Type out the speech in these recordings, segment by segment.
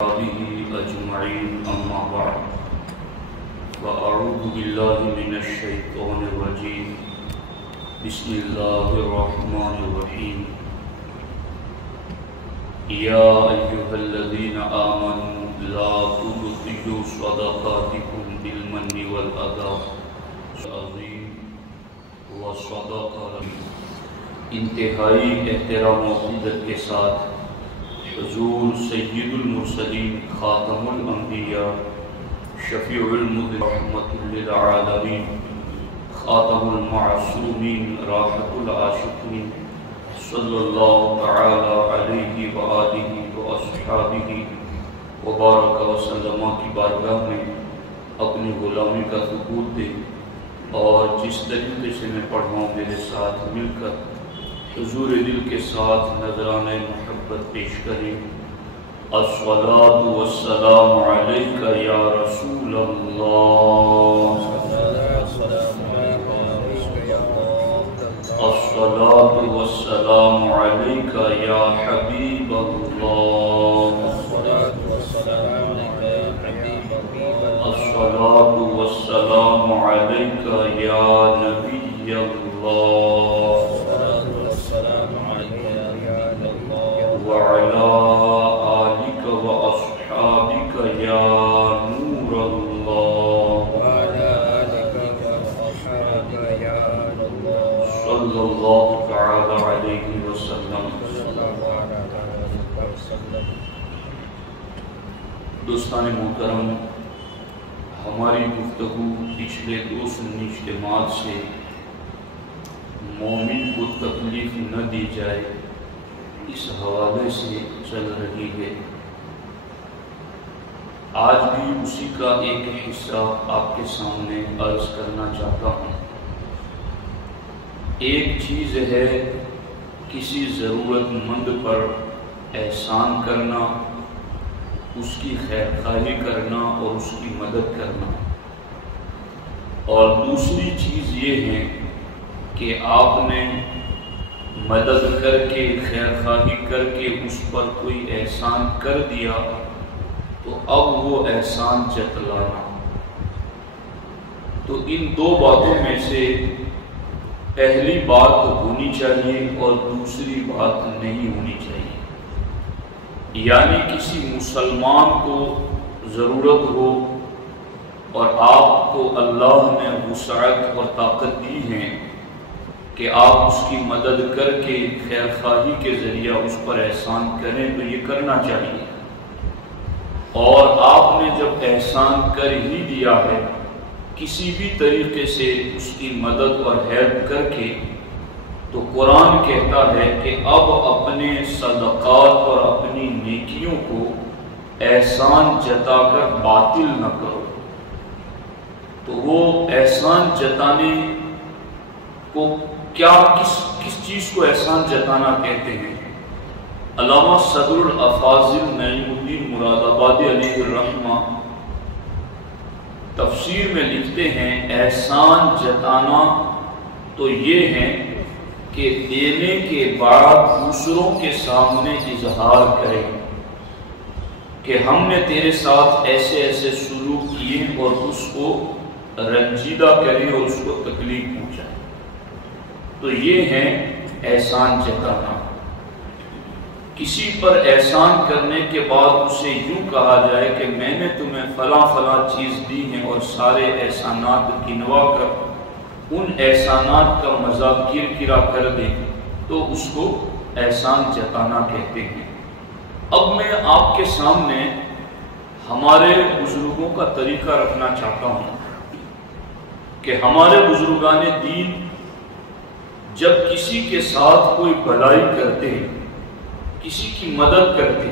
أجمعين أما بعد فأعوذ بالله من الشيطان الرجيم بسم الله الرحمن الرحيم يا أيها الذين آمنوا لا تبطلوا صدقاتكم بالمن والأذى عظيم وصدق انتہائی احترام و عقیدت کے ساتھ حضور سید المرسلین خاتم الانبیاء شفیع المذنبین رحمت للعالمین خاتم المعصومین راحت العاشقین صلی اللہ تعالی علیہ وآلہ واصحابہ وبارک وسلم کی بارگاہ میں اپنی غلامی کا ثبوت دے، اور جس طریقے سے میں پڑھ رہا ہوں میرے ساتھ مل کر حضور دل کے ساتھ نذرانہ محبت پیش کریں۔ الصلاۃ والسلام علیک یا رسول اللہ، الصلاۃ والسلام علیک یا حبیب اللہ، الصلاۃ والسلام علیک یا نبی اللہ وعلى آلك وأصحابك يا نور الله صلى الله تعالى عليه وسلم۔ دوستان محترم، ہماری گفتگو پچھلے 2 سنی اجتماعات سے مومن کو تکلیف نہ دی جائے اس حوالے سے چل رہی ہے۔ آج بھی اسی کا ایک حصہ آپ کے سامنے عرض کرنا چاہتا ہوں۔ ایک چیز ہے کسی ضرورت مند پر احسان کرنا، اس کی خیر خواہی کرنا اور اس کی مدد کرنا، اور دوسری چیز یہ ہے کہ آپ نے مدد کر کے خیر خواہی کر کے اس پر کوئی احسان کر دیا تو اب وہ احسان جتلانا۔ تو ان 2 باتوں میں سے پہلی بات ہونی چاہیے اور دوسری بات نہیں ہونی چاہیے۔ یعنی کسی مسلمان کو ضرورت ہو اور آپ کو اللہ نے وسعت اور طاقت دی ہے کہ آپ اس کی مدد کر کے خیر خواہی کے ذریعہ اس پر احسان کریں تو یہ کرنا چاہیے، اور آپ نے جب احسان کر ہی دیا ہے کسی بھی طریقے سے اس کی مدد اور ہیلپ کر کے، تو قرآن کہتا ہے کہ اب اپنے صدقات اور اپنی نیکیوں کو احسان جتا کر باطل نہ کرو۔ تو وہ احسان جتانے کو کس چیز کو احسان جتانا کہتے ہیں؟ علامہ صدر الافاضل نعیم الدین مراد آبادی علیہ الرحمہ تفسیر میں لکھتے ہیں، احسان جتانا تو یہ ہے کہ دینے کے بعد دوسروں کے سامنے اظہار کرے کہ ہم نے تیرے ساتھ ایسے ایسے سلوک کیے، اور اس کو رنجیدہ کرے اور اس کو تکلیف پہنچائے۔ تو یہ ہے احسان جتانا۔ کسی پر احسان کرنے کے بعد اسے یوں کہا جائے کہ میں نے تمہیں فلاں فلاں چیز دی ہیں، اور سارے احسانات گنوا کر ان احسانات کا مذاق کرکرا کر دے، تو اس کو احسان جتانا کہتے ہیں۔ اب میں آپ کے سامنے ہمارے بزرگوں کا طریقہ رکھنا چاہتا ہوں کہ ہمارے بزرگان دین جب کسی کے ساتھ کوئی بھلائی کرتے، کسی کی مدد کرتے،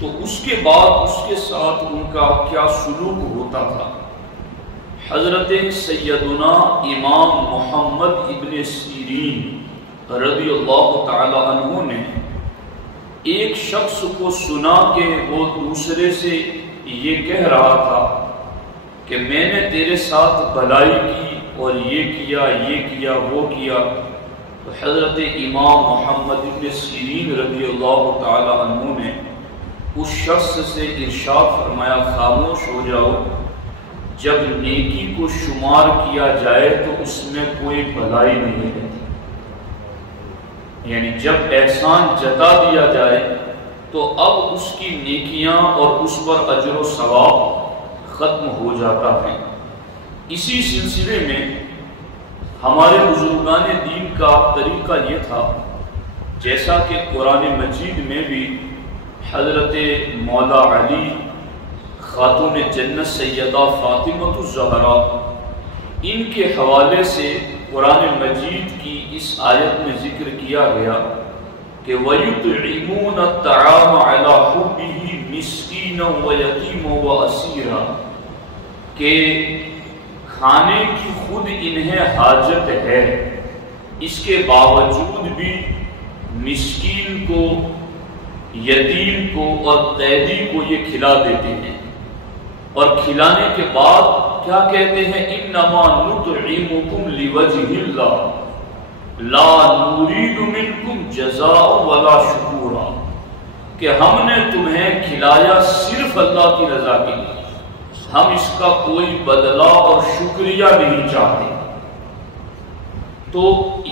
تو اس کے بعد اس کے ساتھ ان کا کیا سلوک ہوتا تھا۔ حضرت سیدنا امام محمد ابن سیرین رضی اللہ تعالی عنہ نے ایک شخص کو سنا کہ وہ دوسرے سے یہ کہہ رہا تھا کہ میں نے تیرے ساتھ بھلائی کی اور یہ کیا وہ کیا، تو حضرت امام محمد ابن سیرین رضی اللہ تعالی عنہ نے اس شخص سے ارشاد فرمایا خاموش ہو جاؤ، جب نیکی کو شمار کیا جائے تو اس میں کوئی بھلائی نہیں رہتی، یعنی جب احسان جتا دیا جائے تو اب اس کی نیکیاں اور اس پر اجر و ثواب ختم ہو جاتا ہے۔ اسی سلسلے میں ہمارے بزرگان دین کا طریقہ یہ تھا، جیسا کہ قرآن مجید میں بھی حضرت مولا علی، خاتون جنت سیدہ فاطمہ الزہرا، ان کے حوالے سے قرآن مجید کی اس آیت میں ذکر کیا گیا کہ وَيُطْعِمُونَ الطَّعَامَ عَلَى حُبِّهِ مِسْكِينًا وَيَتِيمًا وَأَسِيرًا، کہ کھانے کی خود انہیں حاجت ہے، اس کے باوجود بھی مسکین کو، یتیم کو اور قیدی کو یہ کھلا دیتے ہیں، اور کھلانے کے بعد کیا کہتے ہیں؟ انما نطعمکم لوجہ اللہ لا نرید منکم جزاء ولا شکورا، کہ ہم نے تمہیں کھلایا صرف اللہ کی رضا کے لیے، ہم اس کا کوئی بدلہ اور شکریہ نہیں چاہتے۔ تو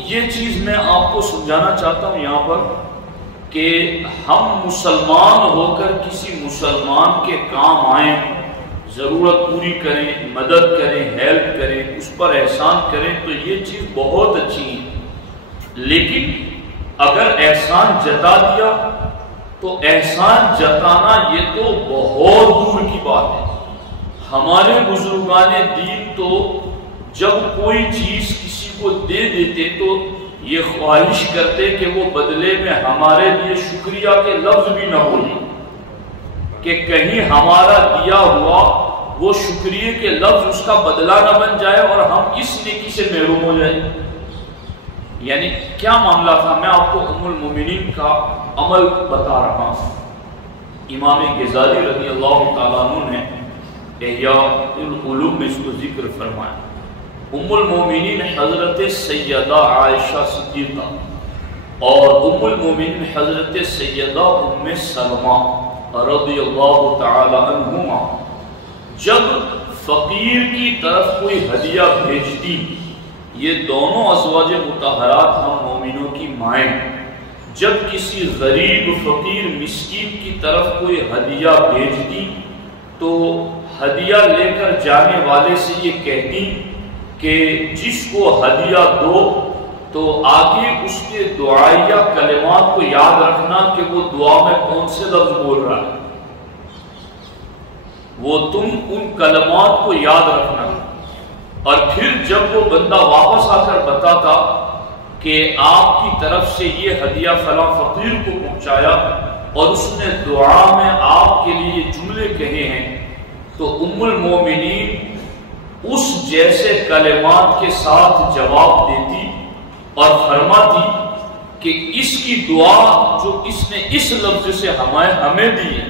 یہ چیز میں آپ کو سمجھانا چاہتا ہوں یہاں پر کہ ہم مسلمان ہو کر کسی مسلمان کے کام آئیں، ضرورت پوری کریں، مدد کریں، ہیلپ کریں، اس پر احسان کریں، تو یہ چیز بہت اچھی ہے۔ لیکن اگر احسان جتا دیا تو احسان جتانا یہ تو بہت دور کی بات ہے۔ ہمارے بزرگان دین تو جب کوئی چیز کسی کو دے دیتے تو یہ خواہش کرتے کہ وہ بدلے میں ہمارے لیے شکریہ کے لفظ بھی نہ بولیں، کہ کہیں ہمارا دیا ہوا وہ شکریہ کے لفظ اس کا بدلہ نہ بن جائے اور ہم اس نیکی سے محروم ہو جائیں۔ یعنی کیا معاملہ تھا؟ میں آپ کو ام المومنین کا عمل بتا رہا ہوں۔ امام غزالی رضی اللہ تعالیٰ عنہ نے احیاء العلوم میں اس کو ذکر فرمایا۔ ام المومنین حضرت سیدہ عائشہ صدیقہ اور ام المومنین حضرت سیدہ ام سلمہ رضی اللہ تعالی عنہما جب فقیر کی طرف کوئی ہدیہ بھیجتی، یہ دونوں ازواج مطہرات ہم مومنوں کی مائیں، جب کسی غریب فقیر مسکین کی طرف کوئی ہدیہ بھیجتی تو ہدیہ لے کر جانے والے سے یہ کہتی کہ جس کو ہدیہ دو تو آگے اس کے دعائیہ کلمات کو یاد رکھنا کہ وہ دعا میں کون سے لفظ بول رہا ہے، وہ تم ان کلمات کو یاد رکھنا۔ اور پھر جب وہ بندہ واپس آ کر بتاتا کہ آپ کی طرف سے یہ ہدیہ فلاں فقیر کو پہنچایا اور اس نے دعا میں آپ کے لیے یہ جملے کہے ہیں، تو ام المومنین اس جیسے کلمات کے ساتھ جواب دیتی اور فرماتی کہ اس کی دعا جو اس نے اس لفظ سے ہمیں دی ہے،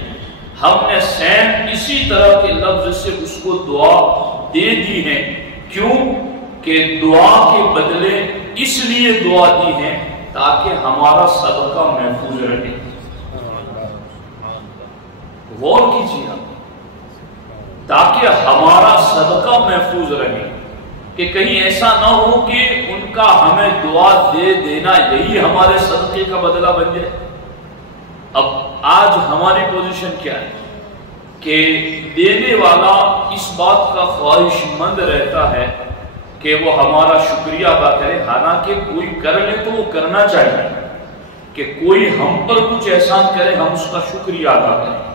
ہم نے سیم اسی طرح کے لفظ سے اس کو دعا دے دی ہے۔ کیوں کہ دعا کے بدلے اس لیے دعا دی ہے تاکہ ہمارا صدقہ محفوظ رہے۔ غور کیجیے آپ، تاکہ ہمارا صدقہ محفوظ رہے، کہ کہیں ایسا نہ ہو کہ ان کا ہمیں دعا دے دینا یہی ہمارے صدقے کا بدلہ بن جائے۔ اب آج ہماری پوزیشن کیا ہے کہ دینے والا اس بات کا خواہش مند رہتا ہے کہ وہ ہمارا شکریہ ادا کرے، حالانکہ کوئی کر لے تو وہ کرنا چاہیے کہ کوئی ہم پر کچھ احسان کرے، ہم اس کا شکریہ ادا کریں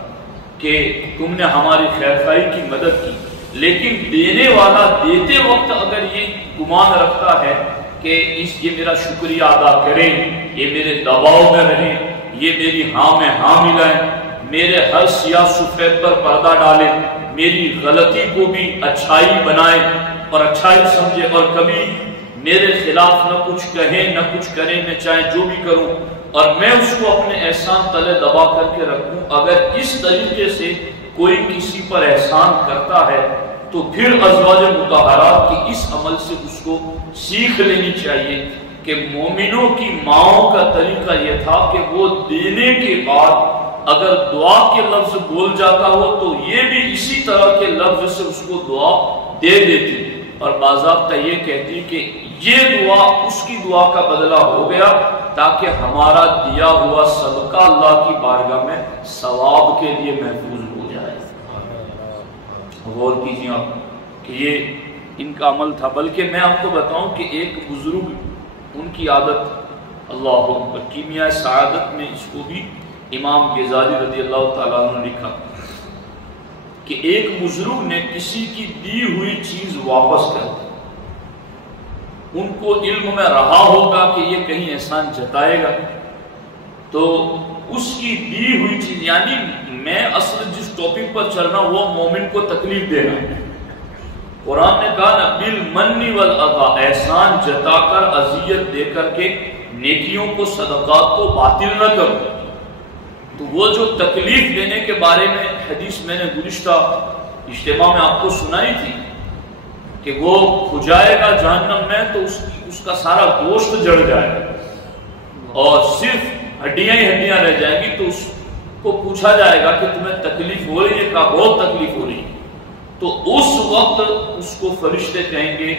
کہ تم نے ہماری خیرخواہی کی مدد کی۔ لیکن دینے والا دیتے وقت اگر یہ گمان رکھتا ہے کہ یہ میرا شکریہ ادا کریں، یہ میرے دباؤ میں رہیں، یہ میری ہاں میں ہاں ملائیں، میرے ہر سیاہ سفید پر پردہ ڈالیں، میری غلطی کو بھی اچھائی بنائیں اور اچھائی سمجھے، اور کبھی میرے خلاف نہ کچھ کہیں نہ کچھ کریں، میں چاہے جو بھی کروں اور میں اس کو اپنے احسان تلے دبا کر کے رکھوں، اگر اس طریقے سے کوئی کسی پر احسان کرتا ہے تو پھر ازواج مطہرات کی اس عمل سے اس کو سیکھ لینی چاہیے کہ مومنوں کی ماؤں کا طریقہ یہ تھا کہ وہ دینے کے بعد اگر دعا کے لفظ بول جاتا ہو تو یہ بھی اسی طرح کے لفظ سے اس کو دعا دے دیتی اور باضابطہ یہ کہتی کہ یہ دعا اس کی دعا کا بدلہ ہو گیا تاکہ ہمارا دیا ہوا صدقہ اللہ کی بارگاہ میں ثواب کے لیے محفوظ ہو جائے۔ غور کیجیے آپ کہ یہ ان کا عمل تھا۔ بلکہ میں آپ کو بتاؤں کہ ایک بزرگ ان کی عادت، اللہ اکبر، کیمیائے سعادت میں اس کو بھی امام غزالی رضی اللہ تعالیٰ عنہ نے لکھا کہ ایک بزرگ نے کسی کی دی ہوئی چیز واپس کر دی۔ ان کو علم میں رہا ہوگا کہ یہ کہیں احسان جتائے گا، تو اس کی دی ہوئی چیز، یعنی میں اصل جس ٹاپک پر چل رہا ہوں وہ مومن کو تکلیف دینا ہے۔ قرآن نے کہا نا بالمن والاذی، احسان جتا کر اذیت دے کر کے نیکیوں کو صدقات کو باطل نہ کرو۔ تو وہ جو تکلیف دینے کے بارے میں حدیث میں نے گزشتہ اجتماع میں آپ کو سنائی تھی کہ وہ کھجائے گا جہنم میں تو اس کا سارا گوشت جڑ جائے گا اور صرف ہڈیاں ہی ہڈیاں رہ جائیں گی، تو اس کو پوچھا جائے گا کہ تمہیں تکلیف ہو رہی ہے؟ کہا بہت تکلیف ہو رہی ہے۔ تو اس وقت اس کو فرشتے کہیں گے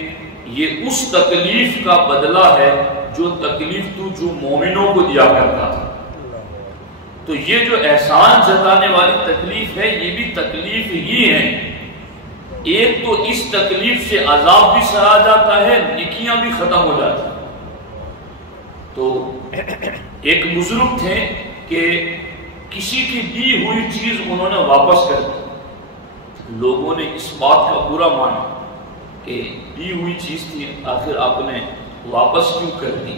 یہ اس تکلیف کا بدلہ ہے جو تکلیف تو جو مومنوں کو دیا کرتا تھا۔ تو یہ جو احسان جتانے والی تکلیف ہے یہ بھی تکلیف ہی ہے۔ ایک تو اس تکلیف سے عذاب بھی سہا جاتا ہے، نیکیاں بھی ختم ہو جاتی ہیں۔ تو ایک بزرگ تھے کہ کسی کی دی ہوئی چیز انہوں نے واپس کر دی۔ لوگوں نے اس بات کا برا مانا کہ دی ہوئی چیز تھی، آخر آپ نے واپس کیوں کر دی؟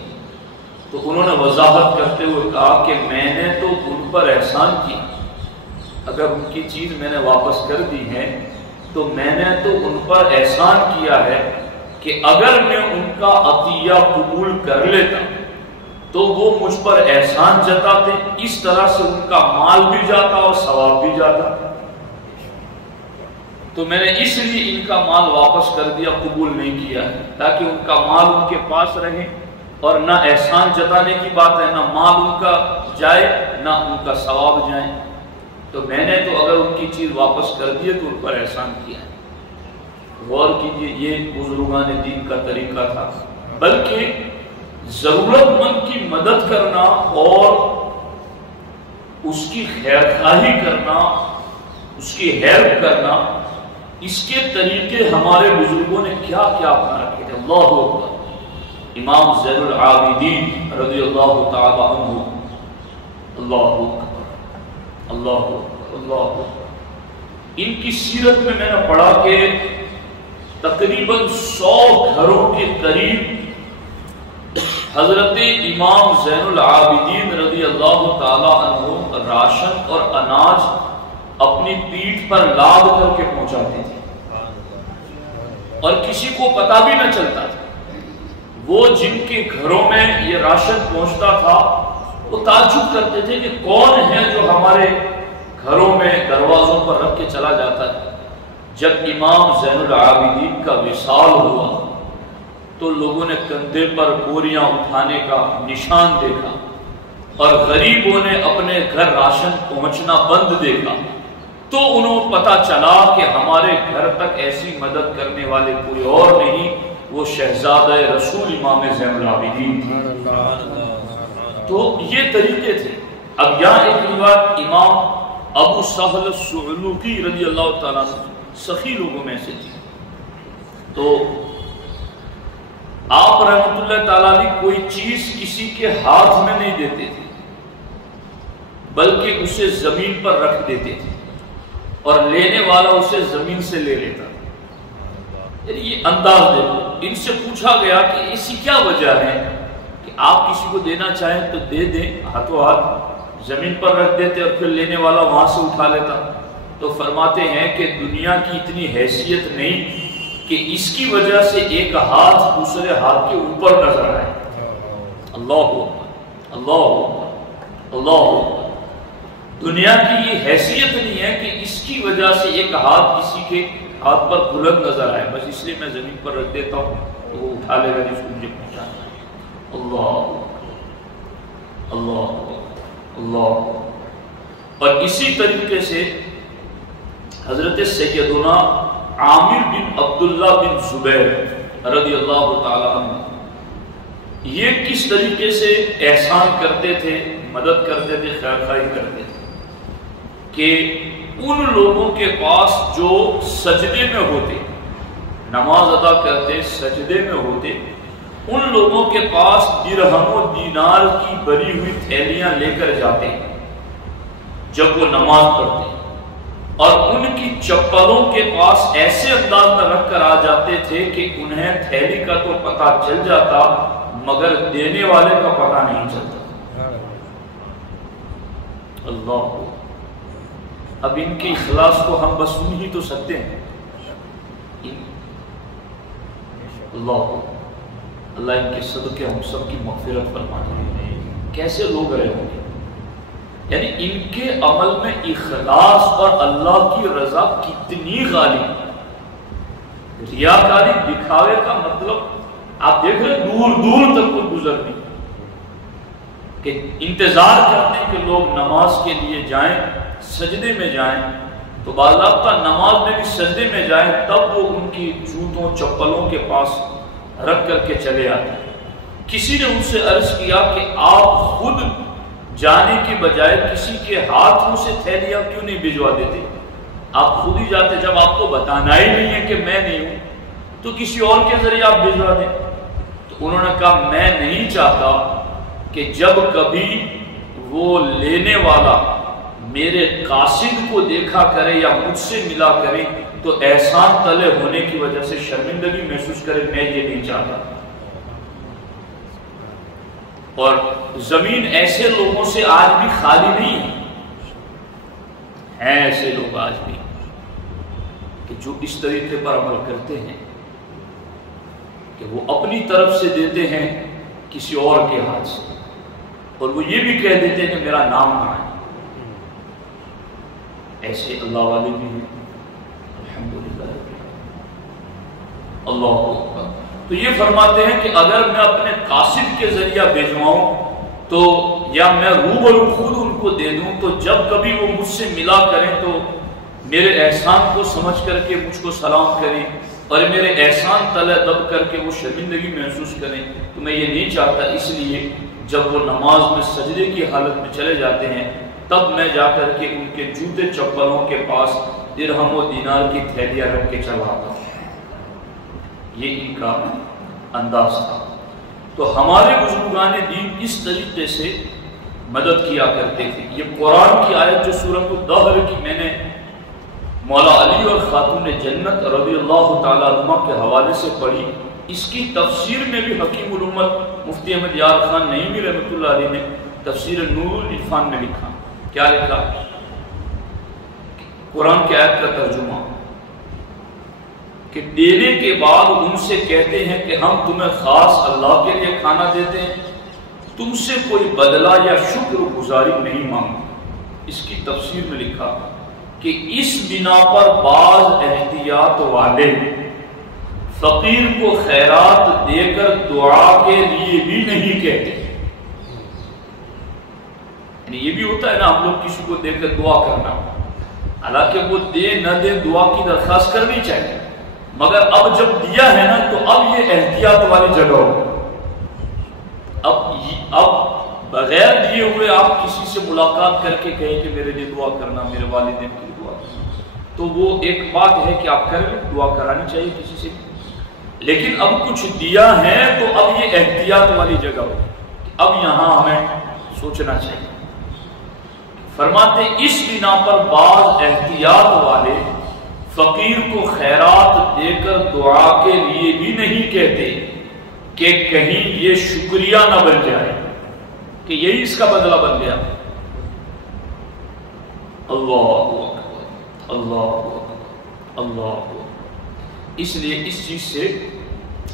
تو انہوں نے وضاحت کرتے ہوئے کہا کہ میں نے تو ان پر احسان کیا، اگر ان کی چیز میں نے واپس کر دی ہے تو میں نے تو ان پر احسان کیا ہے کہ اگر میں ان کا عطیہ قبول کر لیتا تو وہ مجھ پر احسان جتاتے، اس طرح سے ان کا مال بھی جاتا اور ثواب بھی جاتا، تو میں نے اس لیے ان کا مال واپس کر دیا، قبول نہیں کیا ہے، تاکہ ان کا مال ان کے پاس رہے اور نہ احسان جتانے کی بات ہے، نہ مال ان کا جائے نہ ان کا ثواب جائے۔ تو میں نے تو اگر ان کی چیز واپس کر دی تو ان پر احسان کیا ہے۔ غور کیجیے، یہ بزرگان دین کا طریقہ تھا۔ بلکہ ضرورت مند کی مدد کرنا اور اس کی خیرخواہی کرنا، اس کی ہیلپ کرنا، اس کے طریقے ہمارے بزرگوں نے کیا کیا اپنا رکھے تھے۔ اللہ اکبر، امام زین العابدین رضی اللہ تعالی عنہ، اللہ اکبر، اللہ اکبر، اللہ اکبر، ان کی سیرت میں نے پڑھا کہ تقریباً 100 گھروں کے قریب حضرت امام زین العابدین رضی اللہ تعالی عنہ راشن اور اناج اپنی پیٹھ پر لاد کر کے پہنچاتے تھے اور کسی کو پتہ بھی نہ چلتا تھا۔ وہ جن کے گھروں میں یہ راشن پہنچتا تھا وہ تعجب کرتے تھے کہ کون ہے جو ہمارے گھروں میں دروازوں پر رکھ کے چلا جاتا ہے۔ جب امام زین العابدین کا وصال ہوا تو لوگوں نے کندھے پر بوریاں اٹھانے کا نشان دیکھا اور غریبوں نے اپنے گھر راشن پہنچنا بند دیکھا، تو انہوں پتہ چلا کہ ہمارے گھر تک ایسی مدد کرنے والے کوئی اور نہیں، وہ شہزادہ رسول امام زین العابدین تھے۔ تو یہ طریقے تھے۔ اب یہاں ایک روایت امام ابو سہل الصعلوقی رضی اللہ تعالیٰ سخی لوگوں میں سے تھی۔ تو آپ رحمت اللہ تعالیٰ نے کوئی چیز کسی کے ہاتھ میں نہیں دیتے تھے بلکہ اسے زمین پر رکھ دیتے تھے اور لینے والا اسے زمین سے لے لیتا۔ یعنی یہ انداز دیکھو۔ ان سے پوچھا گیا کہ ایسی کیا وجہ ہے کہ آپ کسی کو دینا چاہیں تو دے دیں، ہاتھوں ہاتھ زمین پر رکھ دیتے اور پھر لینے والا وہاں سے اٹھا لیتا؟ تو فرماتے ہیں کہ دنیا کی اتنی حیثیت نہیں کہ اس کی وجہ سے ایک ہاتھ دوسرے ہاتھ کے اوپر نظر آئے۔ اللہ اکبر، اللہ اکبر، اللہ اکبر۔ دنیا کی یہ حیثیت نہیں ہے کہ اس کی وجہ سے ایک ہاتھ کسی کے ہاتھ پر بلند نظر آئے، بس اس لیے میں زمین پر رکھ دیتا ہوں تو وہ اٹھا لے گا جس کو مجھے پہنچانا ہے۔ اللہ اللہ اللہ۔ اور اسی طریقے سے حضرت سیدنا عامر بن عبداللہ بن زبیر رضی اللہ تعالیٰ عنہ یہ کس طریقے سے احسان کرتے تھے، مدد کرتے تھے، خیر خواہی کرتے تھے کہ ان لوگوں کے پاس جو سجدے میں ہوتے، نماز ادا کرتے سجدے میں ہوتے، ان لوگوں کے پاس درہم و دینار کی بری ہوئی تھیلیاں لے کر جاتے جب وہ نماز پڑھتے، اور ان کی چپلوں کے پاس ایسے انداز میں رکھ کر آ جاتے تھے کہ انہیں تھیلی کا تو پتہ چل جاتا مگر دینے والے کا پتہ نہیں چلتا۔ اللہ، اب ان کی اخلاص کو ہم بس سن ہی تو سکتے ہیں۔ اللہ ان کے صدقے ہم سب کی مغفرت فرمائے۔ کیسے لوگ رہے ہوں گے، یعنی ان کے عمل میں اخلاص اور اللہ کی رضا کتنی غالب۔ ریاکاری دکھاوے کا مطلب آپ دیکھ رہے دور دور تک کوئی گزر نہیں، کہ انتظار کرتے ہیں کہ لوگ نماز کے لیے جائیں، سجدے میں جائیں، تو باضابطہ نماز میں بھی سجدے میں جائیں تب وہ ان کی جوتوں چپلوں کے پاس رکھ کر کے چلے آتے۔ کسی نے ان سے عرض کیا کہ آپ خود جانے کے بجائے کسی کے ہاتھوں سے تھیلیاں کیوں نہیں بھجوا دیتے؟ آپ خود ہی جاتے، جب آپ کو بتانا ہی نہیں ہے کہ میں نہیں ہوں تو کسی اور کے ذریعے آپ بھجوا دیں۔ تو انہوں نے کہا میں نہیں چاہتا کہ جب کبھی وہ لینے والا میرے قاصد کو دیکھا کرے یا مجھ سے ملا کرے تو احسان تلے ہونے کی وجہ سے شرمندگی محسوس کرے، میں یہ نہیں چاہتا۔ اور زمین ایسے لوگوں سے آج بھی خالی نہیں ہے، ایسے لوگ آج بھی کہ جو اس طریقے پر عمل کرتے ہیں کہ وہ اپنی طرف سے دیتے ہیں کسی اور کے ہاتھ سے، اور وہ یہ بھی کہہ دیتے ہیں کہ میرا نام کہاں ہے۔ ایسے اللہ والے بھی ہیں، الحمدللہ۔ اللہ اکبر۔ تو یہ فرماتے ہیں کہ اگر میں اپنے قاصد کے ذریعہ بھیجواؤں تو یا میں روبرو خود ان کو دے دوں تو جب کبھی وہ مجھ سے ملا کریں تو میرے احسان کو سمجھ کر کے مجھ کو سلام کریں اور میرے احسان تلے دب کر کے وہ شرمندگی محسوس کریں، تو میں یہ نہیں چاہتا۔ اس لیے جب وہ نماز میں سجدے کی حالت میں چلے جاتے ہیں تب میں جا کر کے ان کے جوتے چپلوں کے پاس درہم و دینار کی تھیلیاں رکھ کے چلا آتا ہوں۔ یہ ان کا انداز تھا۔ تو ہمارے بزرگان دین اس طریقے سے مدد کیا کرتے تھے۔ یہ قرآن کی آیت جو سورۃ الدہر کی میں نے مولا علی اور خاتون جنت رضی اللہ تعالیٰ عنہ کے حوالے سے پڑھی، اس کی تفسیر میں بھی حکیم الامت مفتی احمد یار خان نعیمی رحمۃ اللہ علیہ نے تفسیر نور العرفان میں لکھا۔ کیا لکھا؟ قرآن کی آیت کا ترجمہ کہ دینے کے بعد ان سے کہتے ہیں کہ ہم تمہیں خاص اللہ کے لیے کھانا دیتے ہیں، تم سے کوئی بدلہ یا شکر گزاری نہیں مانگتے۔ اس کی تفسیر میں لکھا کہ اس بنا پر بعض احتیاط والے فقیر کو خیرات دے کر دعا کے لیے بھی نہیں کہتے۔ یعنی یہ بھی ہوتا ہے نا، ہم لوگ کسی کو دے کر دعا کرنا، حالانکہ وہ دے نہ دے دعا کی درخواست کرنی چاہیے، مگر اب جب دیا ہے نا تو اب یہ احتیاط والی جگہ ہو۔ اب بغیر دیے ہوئے آپ کسی سے ملاقات کر کے کہیں کہ میرے لیے دعا کرنا، میرے والدین کے لیے دعا کرنا، تو وہ ایک بات ہے کہ آپ کریں، دعا کرانی چاہیے کسی سے، لیکن اب کچھ دیا ہے تو اب یہ احتیاط والی جگہ ہو، اب یہاں ہمیں سوچنا چاہیے۔ فرماتے اس بنا پر بعض احتیاط والے فقیر کو خیرات دے کر دعا کے لیے بھی نہیں کہتے کہ کہیں یہ شکریہ نہ بن جائے کہ یہی اس کا بدلہ بن گیا۔ اللہ اکبر، اللہ اکبر، اللہ اکبر۔ اس لیے اس چیز سے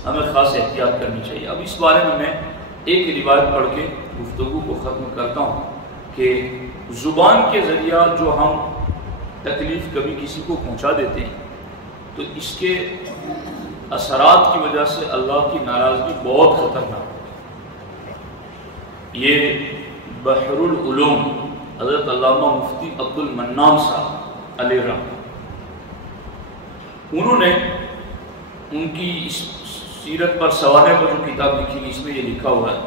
ہمیں خاص احتیاط کرنی چاہیے۔ اب اس بارے میں ایک روایت پڑھ کے گفتگو کو ختم کرتا ہوں کہ زبان کے ذریعہ جو ہم تکلیف کبھی کسی کو پہنچا دیتے ہیں تو اس کے اثرات کی وجہ سے اللہ کی ناراضگی بہت خطرناک ہے۔ یہ بحر العلوم حضرت علامہ مفتی عبد المنان صاحب علیہ رحمہ، انہوں نے ان کی سیرت پر سوانح پر جو کتاب لکھی گئی، اس میں یہ لکھا ہوا ہے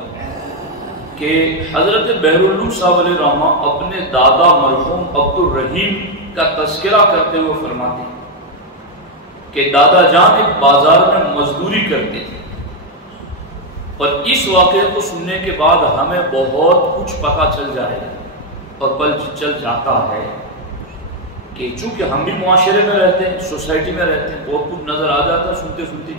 کہ حضرت بحرالعلوم صاحب علیہ رحمہ اپنے دادا مرحوم عبد الرحیم کا تذکرہ کرتے ہوئے فرماتے ہیں کہ دادا جان ایک بازار میں مزدوری کرتے تھے، اور اس واقعے کو سننے کے بعد ہمیں بہت کچھ پتہ چل جائے اور پل چل جاتا ہے کہ چونکہ ہم بھی معاشرے میں رہتے ہیں، سوسائٹی میں رہتے ہیں، بہت کچھ نظر آ جاتا ہے سنتے سنتے۔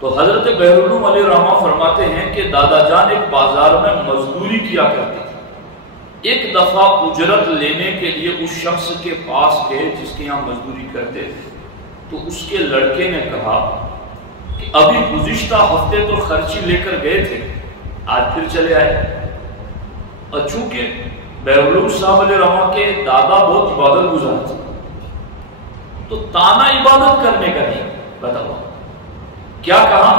تو حضرت بحرالعلوم علیہ رحمہ فرماتے ہیں کہ دادا جان ایک بازار میں مزدوری کیا کرتے تھے، ایک دفعہ اجرت لینے کے لیے اس شخص کے پاس گئے جس کے یہاں مزدوری کرتے تھے، تو اس کے لڑکے نے کہا کہ ابھی گزشتہ ہفتے تو خرچی لے کر گئے تھے، آج پھر چلے آئے۔ اور چونکہ بحرالعلوم صاحب علیہ رحمہ کے دادا بہت عبادت گزار تھے، تو تانا عبادت کرنے کا نہیں، بتاؤ کیا کہا،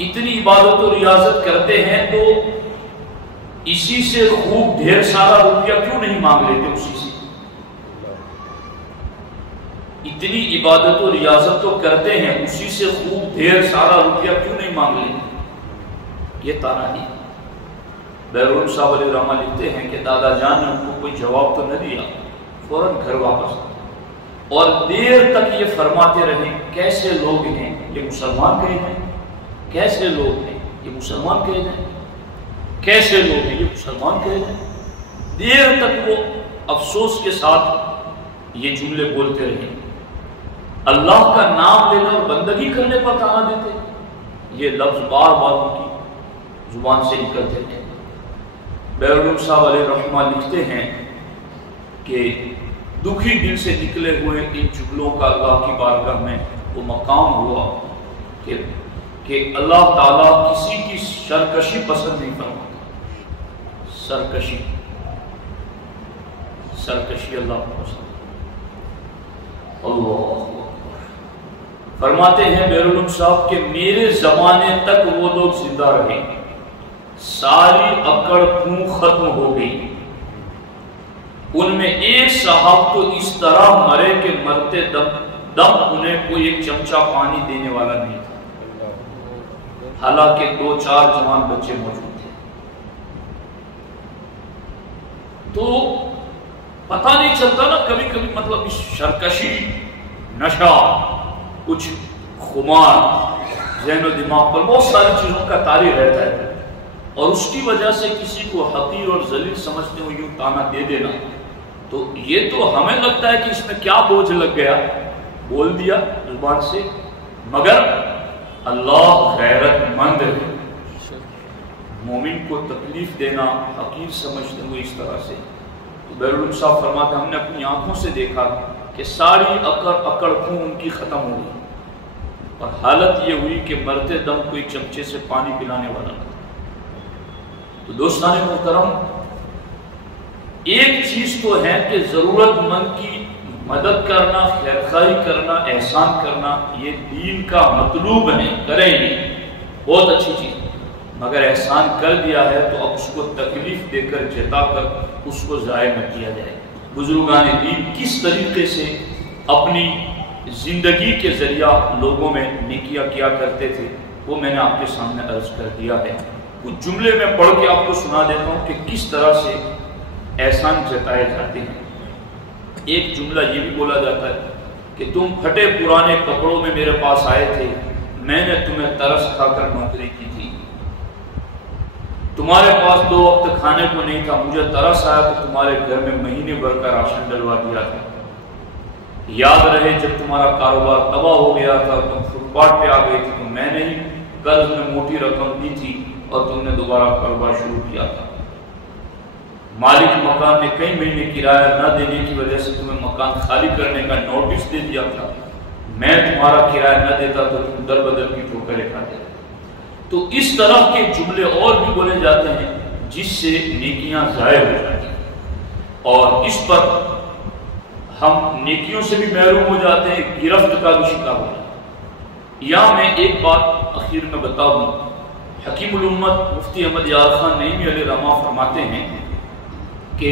اتنی عبادت و ریاضت کرتے ہیں تو اسی سے خوب ڈھیر سارا روپیہ کیوں نہیں مانگ لیتے، اسی سے اتنی عبادت و ریاضت تو کرتے ہیں، اسی سے خوب ڈھیر سارا روپیہ کیوں نہیں مانگ لیتے، یہ تانا نہیں۔ بحرالعلوم صاحب علیہ رحمہ لکھتے ہیں کہ دادا جان نے ان کو کوئی جواب تو نہ دیا، فوراً گھر واپس آئے اور دیر تک یہ فرماتے رہے کیسے لوگ ہیں یہ مسلمان کہے ہیں، کیسے لوگ ہیں یہ مسلمان کہے ہیں، کیسے لوگ ہیں یہ مسلمان کہے ہیں۔ دیر تک وہ افسوس کے ساتھ یہ جملے بولتے رہے، اللہ کا نام لینا اور بندگی کرنے پر تانا دیتے، یہ لفظ بار بار ان کی زبان سے نکلتے تھے۔ بحرالعلوم صاحب علیہ رحمہ لکھتے ہیں کہ دکھی دل سے نکلے ہوئے ان جملوں کا اللہ کی بارگاہ میں وہ مقام ہوا کہ اللہ تعالیٰ کسی کی سرکشی پسند نہیں فرماتا، سرکشی اللہ پسند۔ اللہ فرماتے ہیں بحرالعلوم صاحب کہ میرے زمانے تک وہ لوگ زندہ رہے، ساری اکڑ خون ختم ہو گئی، ان میں ایک صاحب تو اس طرح مرے کہ مرتے دم انہیں کوئی ایک چمچہ پانی دینے والا نہیں تھا، حالانکہ 2-4 جوان بچے موجود تھے۔ تو پتہ نہیں چلتا نا کبھی کبھی، مطلب سرکشی، نشہ، کچھ خمار ذہن و دماغ پر بہت ساری چیزوں کا طاری رہتا ہے، اور اس کی وجہ سے کسی کو حقیر اور ذلیل سمجھتے ہوئے یوں تانا دے دینا، تو یہ تو ہمیں لگتا ہے کہ اس میں کیا بوجھ لگ گیا، بول دیا زبان سے، مگر اللہ غیرت مند ہے، مومن کو تکلیف دینا حقیر سمجھتے ہوئے اس طرح سے۔ تو بحرالعلوم صاحب فرماتے ہم نے اپنی آنکھوں سے دیکھا کہ ساری اکڑ خون ان کی ختم ہو گئی، اور حالت یہ ہوئی کہ مرتے دم کوئی چمچے سے پانی پلانے والا نہ۔ تو دوستان محترم، ایک چیز تو ہے کہ ضرورت مند کی مدد کرنا، خیرخواہی کرنا، احسان کرنا، یہ دین کا مطلوب ہے، کریں گے بہت اچھی چیز، مگر احسان کر دیا ہے تو اب اس کو تکلیف دے کر جتا کر اس کو ضائع نہ کیا جائے۔ بزرگان دین کس طریقے سے اپنی زندگی کے ذریعہ لوگوں میں نیکیاں کیا کرتے تھے وہ میں نے آپ کے سامنے عرض کر دیا ہے۔ کچھ جملے میں پڑھ کے آپ کو سنا دیتا ہوں کہ کس طرح سے احسان جتائے جاتے ہیں۔ ایک جملہ یہ بھی بولا جاتا ہے کہ تم پھٹے پرانے کپڑوں میں میرے پاس آئے تھے، میں نے تمہیں ترس کھا کر نوکری کی تھی، تمہارے پاس 2 وقت کھانے کو نہیں تھا، مجھے ترس آیا تو تمہارے گھر میں مہینے بھر کا راشن ڈلوا دیا تھا، یاد رہے جب تمہارا کاروبار تباہ ہو گیا تھا تم فٹ پاتھ پہ آ گئی تھی تو میں نے ہی قرض میں موٹی رقم دی تھی اور تم نے دوبارہ کاروبار شروع کیا تھا، مالک مکان نے کئی مہینے کرایہ نہ دینے کی وجہ سے تمہیں مکان خالی کرنے کا نوٹس دے دیا تھا، میں تمہارا کرایہ نہ دیتا تو تم در بدر کی ٹھوکریں کھاتے۔ تو اس طرح کے جملے اور بھی بولے جاتے ہیں جس سے نیکیاں ضائع ہو جاتی ہیں، اور اس پر ہم نیکیوں سے بھی محروم ہو جاتے ہیں، گرفت کا بھی شکار ہو جاتے ہیں۔ یہاں میں ایک بات اخیر میں بتا دوں، حکیم الامت مفتی احمد یار خان نعیمی علیہ رحمہ فرماتے ہیں کہ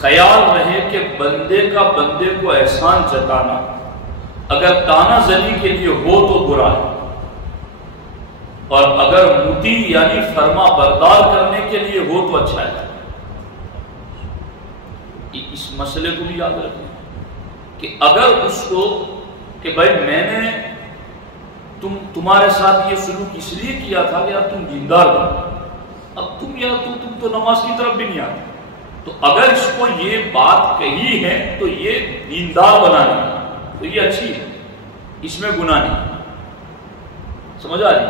خیال رہے کہ بندے کا بندے کو احسان جتانا اگر تانا زنی کے لیے ہو تو برا ہے، اور اگر مطیع یعنی فرما بردار کرنے کے لیے ہو تو اچھا ہے۔ اس مسئلے کو بھی یاد رکھیں کہ اگر اس کو کہ بھائی میں نے تمہارے ساتھ یہ سلوک اس لیے کیا تھا کہ یار تم دیندار بنو، اب تم تو نماز کی طرف بھی نہیں آتے، تو اگر اس کو یہ بات کہی ہے تو یہ دیندار بنانا تو یہ اچھی ہے، اس میں گناہ نہیں۔ سمجھ آ رہی؟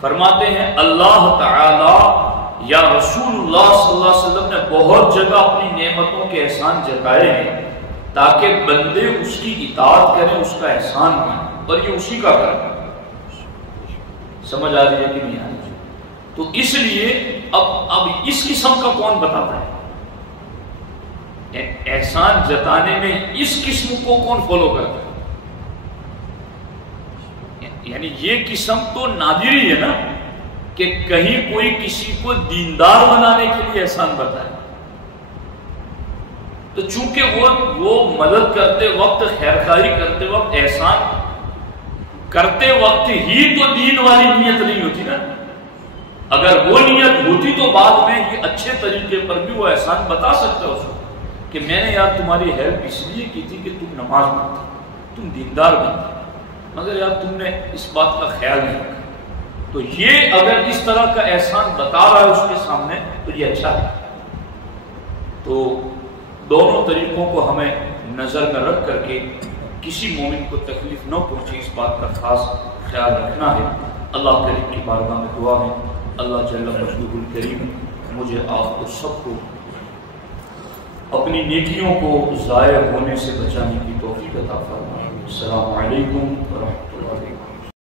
فرماتے ہیں اللہ تعالی یا رسول اللہ صلی اللہ علیہ وسلم نے بہت جگہ اپنی نعمتوں کے احسان جتائے ہیں تاکہ بندے اس کی اطاعت کریں، اس کا احسان مانیں، اور یہ اسی کا کام ہے۔ سمجھ آ رہی ہے کہ نہیں آ رہی؟ تو اس لیے اب اس قسم کا کون بتاتا ہے؟ احسان جتانے میں اس قسم کو کون فالو کرتا ہے؟ یعنی یہ قسم تو نادر ہی ہے نا کہ کہیں کوئی کسی کو دیندار بنانے کے لیے احسان بتائے۔ تو چونکہ وہ مدد کرتے وقت، خیرخواہی کرتے وقت، احسان کرتے وقت ہی تو دین والی نیت نہیں ہوتی نا، اگر وہ نیت ہوتی تو بعد میں یہ اچھے طریقے پر بھی وہ احسان بتا سکتا ہے اس کو کہ میں نے یار تمہاری ہیلپ اس لیے کی تھی کہ تم نماز پڑھتے، تم دیندار بنتے، مگر یار تم نے اس بات کا خیال نہیں رکھا۔ تو یہ اگر اس طرح کا احسان بتا رہا ہے اس کے سامنے تو یہ اچھا ہے۔ تو دونوں طریقوں کو ہمیں نظر میں رکھ کر کے کسی مومن کو تکلیف نہ پہنچے اس بات کا خاص خیال رکھنا ہے۔ اللہ کریم کی بارگاہ میں دعا ہے اللہ جل مجدہ الکریم مجھے آپ کو سب کو اپنی نیکیوں کو ضائع ہونے سے بچانے کی توفیق عطا فرمائے۔ السلام علیکم ورحمۃ اللہ۔